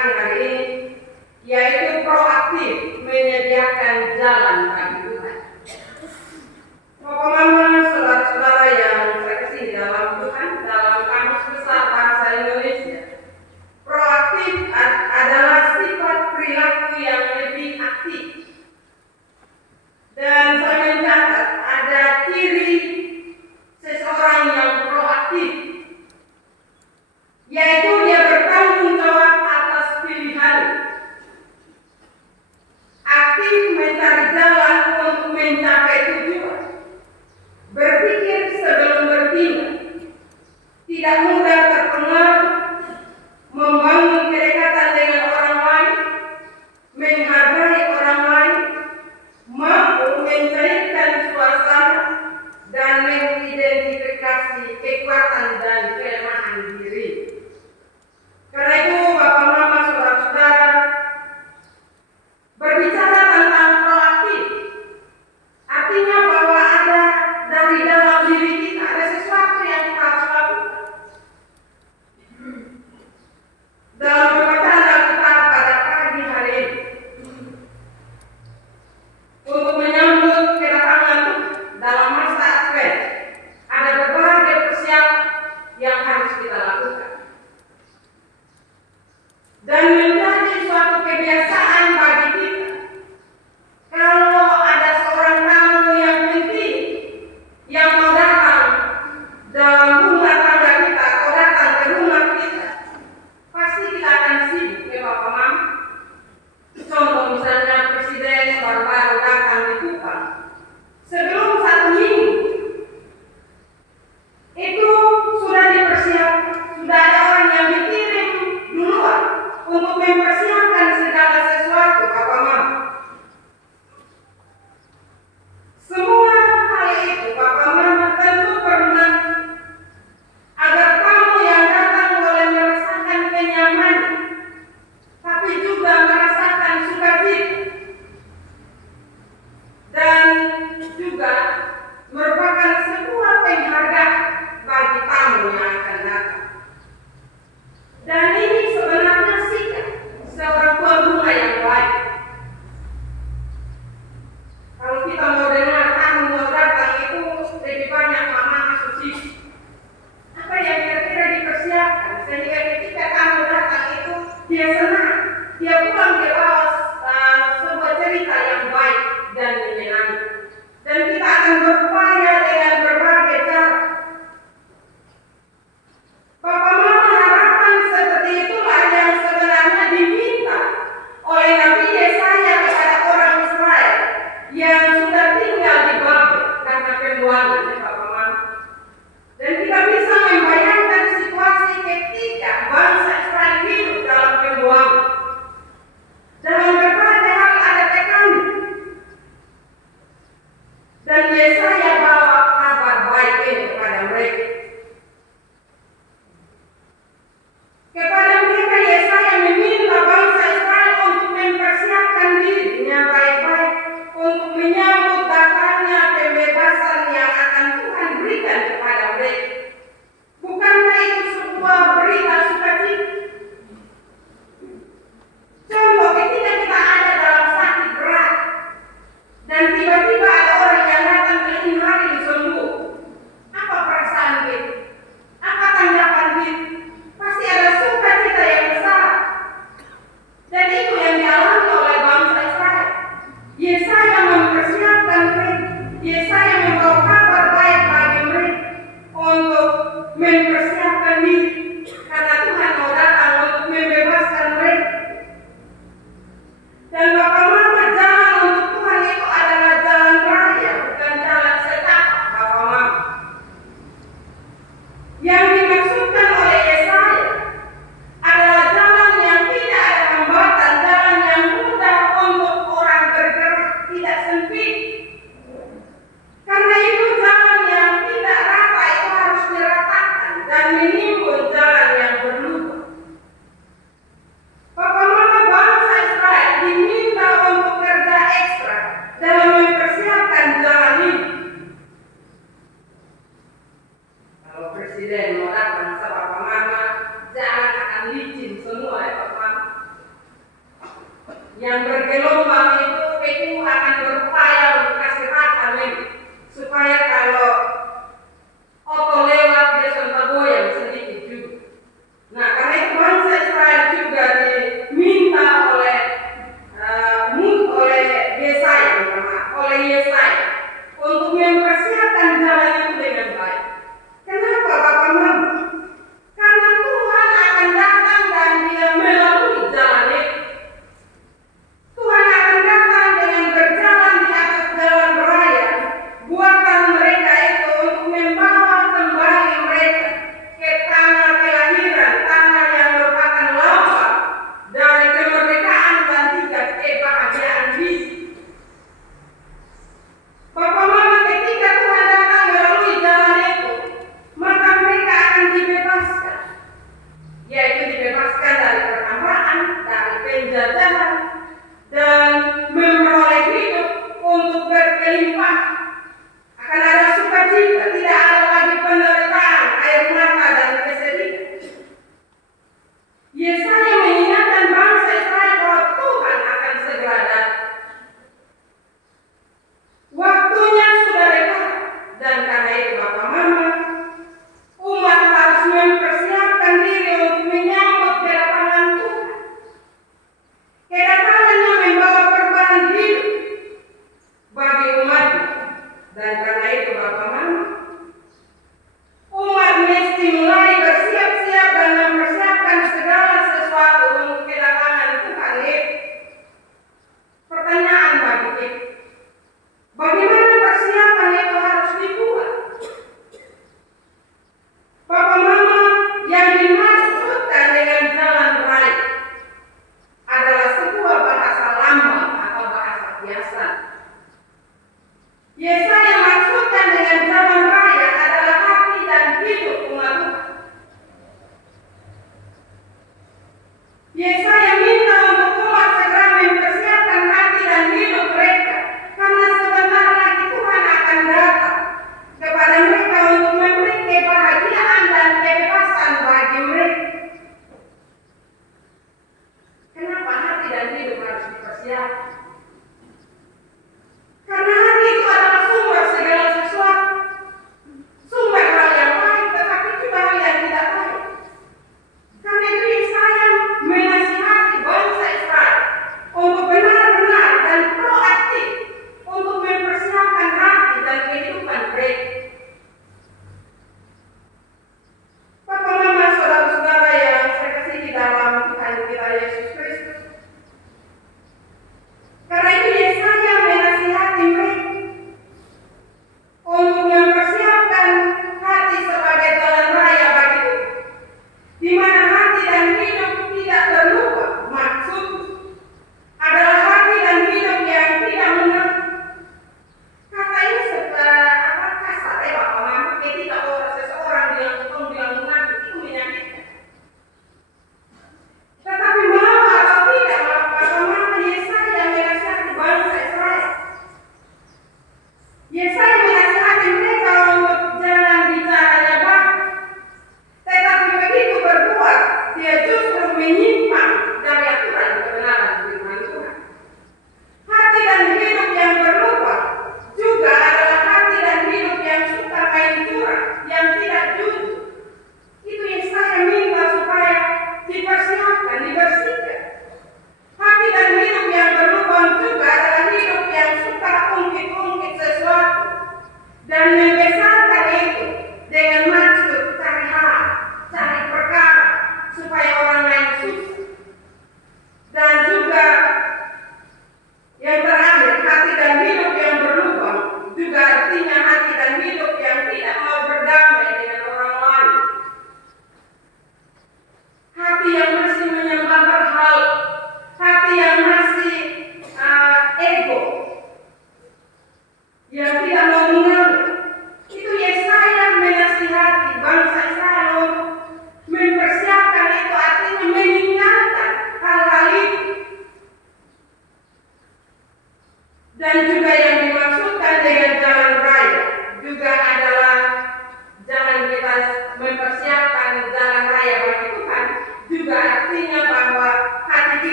pagi hari ini, yaitu proaktif menyediakan jalan bagi Tuhan. Bapak Mama, saudara-saudara yang saya kasih dalam Tuhan, dalam Kamus Besar Bahasa Indonesia, proaktif adalah sifat perilaku yang lebih aktif. Dan saya mencatat ada ciri seseorang yang proaktif, yaitu dia bertanggung jawab atas pilihan, aktif mencari jalan untuk mencapai tujuan, berpikir sebelum bertindak, tidak mudah terpengaruh, membangun kedekatan dengan orang lain, menghargai orang lain, mampu mencairkan suasana, dan mengidentifikasi kekuatan dan kelemahan diri. Karena itu, Bapak Mama, saudara-saudara, berbicara tentang proaktif, artinya bahwa ada dari dalam diri kita ada sesuatu yang kita harus lakukan. Dalam pembacaan Alkitab pada pagi hari ini, untuk menyambut kedatangan Tuhan dalam masa Advent, ada berbagai persiapan yang harus kita lakukan. Dan menjadi suatu kebiasaan bagi kita, kalau ada seorang tamu yang penting yang mau datang dalam rumah tangga kita atau datang ke rumah kita, pasti kita akan sibuk, ya Bapak Mama. Contoh misalnya presiden baru-baru datang di Kupang, sebelum 1 minggu itu sudah dipersiapkan, sudah ada orang yang dikirim duluan untuk mempersiapkan segala sesuatu, Bapak Mama. Semua hal itu, Bapak Mama, tentu bermanfaat agar tamu yang datang boleh merasakan kenyamanan, tapi juga merasakan sukacita, dan juga merupakan sebuah penghargaan bagi tamu yang akan datang. Dan ini sebenarnya sikap seorang tuan rumah yang baik. Kalau kita mau dengar tamu mau datang itu lebih banyak mama suci. Apa yang kira-kira dipersiapkan sehingga ketika tamu datang itu dia senang, dia pulang dia bawa sebuah cerita yang baik dan menyenangkan. Dan kita akan berupaya dengan berbagai cara. Bapak Mama, harapan seperti itulah yang sebenarnya diminta oleh Nabi Yesaya kepada orang Israel yang sudah tinggal di Babel karena pembuangan, ya Bapak Mama. Dan kita bisa membayangkan situasi ketika bangsa Israel hidup dalam pembuangan. Dalam berbagai hal ada tekanan. yang bergelombang itu PU akan berupaya untuk kasih rata supaya kalau oto lewat dia serta goyang sedikit juga. Nah, karena itu bangsa Israel juga diminta oleh Yesaya untuk mempersiapkan jalan itu dengan baik. Kenapa Bapak Mama? Karena Tuhan akan datang dan dia melalui jalan itu. Tuhan akan datang dengan berjalan di atas jalan raya buatan mereka itu untuk membawa kembali mereka ke tanah kelahiran, tanah yang merupakan lambang dari kemerdekaan dan juga kebahagiaan hidup. Bapak Mama, ketika Tuhan datang melalui jalan itu, maka mereka akan dibebaskan, yaitu dibebaskan dari perhambaan, dari penjajahan, dan memperoleh hidup untuk berkelimpahan. Akan ada sukacita, tidak ada lagi penderitaan, air mata, dan kesedihan. Yesaya mengingatkan bangsa Israel bahwa Tuhan akan segera datang. Waktunya sudah dekat, dan karena itu Bapak Mama, umat harus mempersiapkan diri untuk menyambut kedatangan Tuhan. Kedatangan yang membawa perubahan hidup bagi umat, dan karena itu Bapak Mama, umat mesti mulai bersiap-siap dan mempersiapkan segala sesuatu untuk kedatangan Tuhan itu. Pertanyaan bagi kita, bagaimana persiapan itu harus dibuat? Bapak Mama, yang dimaksudkan dengan jalan raya adalah sebuah bahasa lambang atau bahasa biasa. Yesaya maksudkan dengan jalan raya adalah hati dan hidup umat Tuhan. Yesaya minta untuk umat segera mempersiapkan hati dan hidup mereka, karena sebentar lagi Tuhan akan datang kepada mereka untuk memberi kebahagiaan dan kebebasan bagi mereka. Kenapa hati dan hidup harus dipersiapkan? Karena hati itu adalah sumber segala sesuatu. Sumber hal yang baik, tetapi juga hal yang tidak baik. Karena itu Yesaya menasihati bangsa Israel untuk benar-benar dan proaktif untuk mempersiapkan hati dan kehidupan mereka. Bapak Mama, saudara-saudara yang saya kasihi dalam Tuhan kita Yesus Kristus,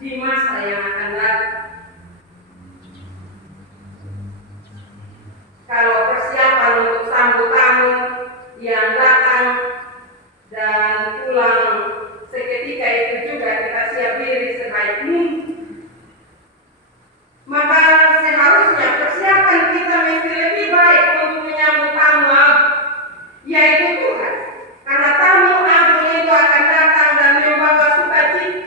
di masa yang akan datang. Kalau persiapan untuk sambut tamu yang datang dan pulang seketika itu juga kita siap diri sebaik mungkin, maka seharusnya persiapan kita mesti lebih baik untuk menyambut tamu, yaitu Tuhan. Karena tamu agung itu akan datang dan membawa sukacita.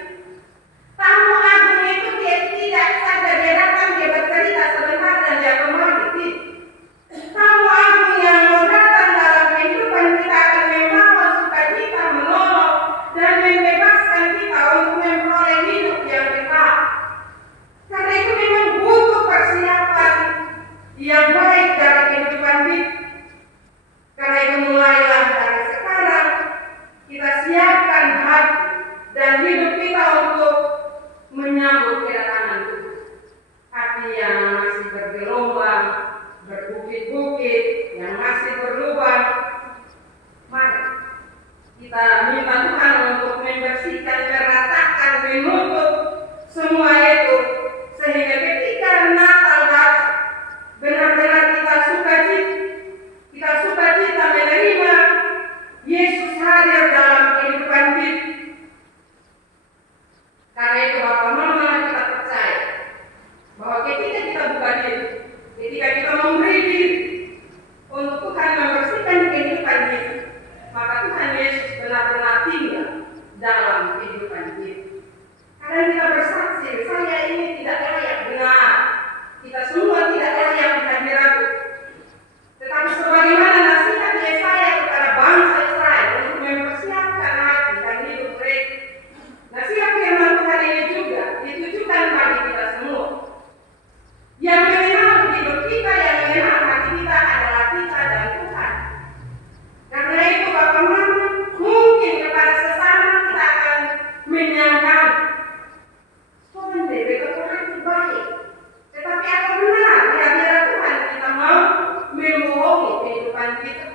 Tamu agung itu tidak saja dia datang, dia bercerita sebentar dan dia kembali. Tamu agung yang mau datang dalam kehidupan kita akan membawa sukacita, menolong dan membebaskan kita untuk memperoleh hidup yang kekal. Karena itu memang butuh persiapan yang baik dari kehidupan kita. Karena itu mulailah dari sekarang kita siapkan hati dan hidup kita untuk menyambut kedatangan Tuhan. Hati yang masih bergelombang, berbukit-bukit, yang masih berlubang, mari kita minta Tuhan untuk membersihkan, meratakan, menutup semua itu, sehingga ketika Natal datang, benar-benar kita sukacita menerima Yesus hadir dalam kehidupan kita. Karena itu Bapak Mama, kita percaya bahwa ketika kita buka diri, ketika kita memberi diri untuk Tuhan membersihkan kehidupan kita, maka Tuhan Yesus benar-benar tinggal dalam kehidupan kita. Karena kita bersaksi, saya ini tidak layak, benar. Kita semua tidak layak di hadirat Tuhan. Tetapi sebagaimana nasihat Yesaya kepada bangsa Israel untuk mempersiapkan hati dan hidup mereka, nasihat firman Tuhan ini juga ditujukan bagi kita semua. Yang mengenal hidup kita, yang mengenal hati kita adalah kita dan Tuhan. Karena itu Bapak Mama, mungkin kepada sesama kita akan menyangkal, Tuhan bebek Tuhan baik. Tetapi apa benar di hadirat Tuhan kita mau membohongi kehidupan kita?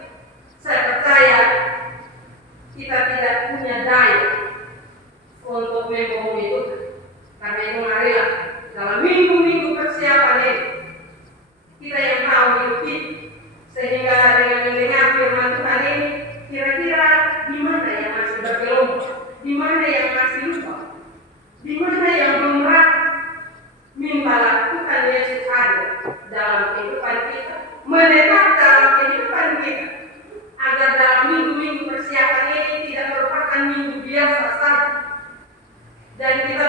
Saya percaya kita tidak punya daya untuk membohongi Tuhan. Karena itu marilah dalam minggu-minggu persiapan ini kita yang tahu hidup kita, sehingga dengan mendengar firman Tuhan ini, kira-kira di mana yang masih bergelombang, di mana yang masih lupa, di mana yang belum rata, mintalah Tuhan Yesus hadir dalam kehidupan kita, menetap dalam kehidupan kita, agar dalam minggu-minggu persiapan ini tidak merupakan minggu biasa saja, dan kita